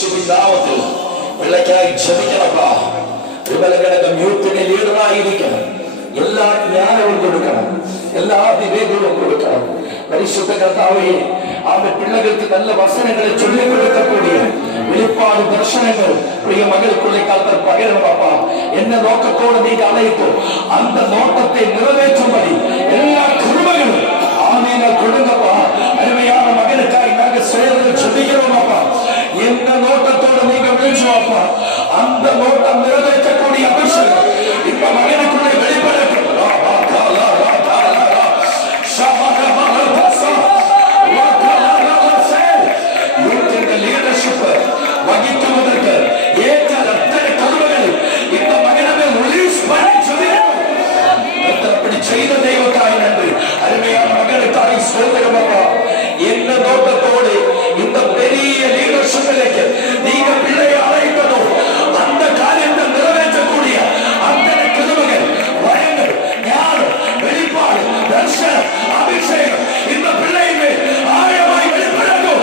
യേശുവിൻ നാമത്തിൽ പിള്ളയ്ക്കായി ജപിക്കണപ്പാ. വിമലഘടകം യൂത്തിന് ലീഡറായിരിക്കണം. എല്ലാ ജ്ഞാനവും കൊടുക്കണം, എല്ലാ വിവേകവും കൊടുക്കണം. പരിശുദ്ധ കർത്താവേ, അവന്റെ പിള്ളകൾക്ക് നല്ല വസനങ്ങളെ ചൊല്ലിക്കൊടുക്കக்கூடிய വെളിപ്പാട് ദർശനങ്ങൾ പ്രിയ മകൾക്കുള്ളിൽ കാലത്ത് പകരണമപ്പ. എന്നെ നോക്കത്തോടെ നീ അണയിപ്പോ അന്ത നോട്ടത്തെ നിറവേറ്റുമ്പടി എല്ലാ കൃപകളും ആമേന കൊടുങ്ങപ്പ. അരുമயான മകനുക്കായി നാங்கள் சேர்ந்து ஜெபிக்கிறோமப்பா. എന്റെ നോട്ടത്തോടെ നീ വിളിച്ചു അപ്പ. അന്ത നോട്ടം നിറവേറ്റக்கூடிய അഭിഷേകം ഇപ്പൊ മകനുക്കുള്ളിൽ വെളിപ്പെടട്ടെ. ലീഡർഷിപ്പ് വഹിക്കുന്നവർക്ക് ഏറ്റ കർമ്മങ്ങൾ ഇന്ന് മകനെ റിലീസ് ചെയ്ത ദൈവത്തായി നന്ദി. അരുമയാണ് മകനുക്കായി സ്തോത്രമപ്പ. എന്റെ നോട്ടത്തോടെ ഇന്ന് പെരിയ ലീഡർഷിപ്പിലേക്ക് നീങ്ങ പിള്ളയെ അழைക്കണോ. അന്ത കാര്യങ്ങൾ നിറവേറ്റக்கூடிய അത്തരം കൃപകൾ, വരങ്ങൾ, ജ്ഞാനം, വെളിപ്പാട്, ദർശനം, അഭിഷേകം ഇന്ന് പിള്ളയെ ആഴമായി വെളിപ്പെടുന്നു.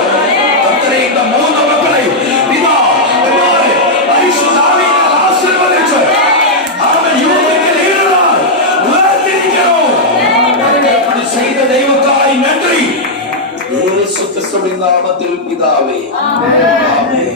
അത്രയും മൂന്ന് മക്കളെയും പിതാ പരിശുദ്ധാത്മാവിനാൽ ആശീർവദിച്ച് അവൻ യൂതയ്ക്ക് ലീഡറായി ഉയർത്തിയിരിക്കുന്നു. ചെയ്ത ദൈവത്തായി നന്ദി. യേശു ക്രിസ്തുവിൻ നാമത്തിൽ പിതാവേ, ആമേൻ.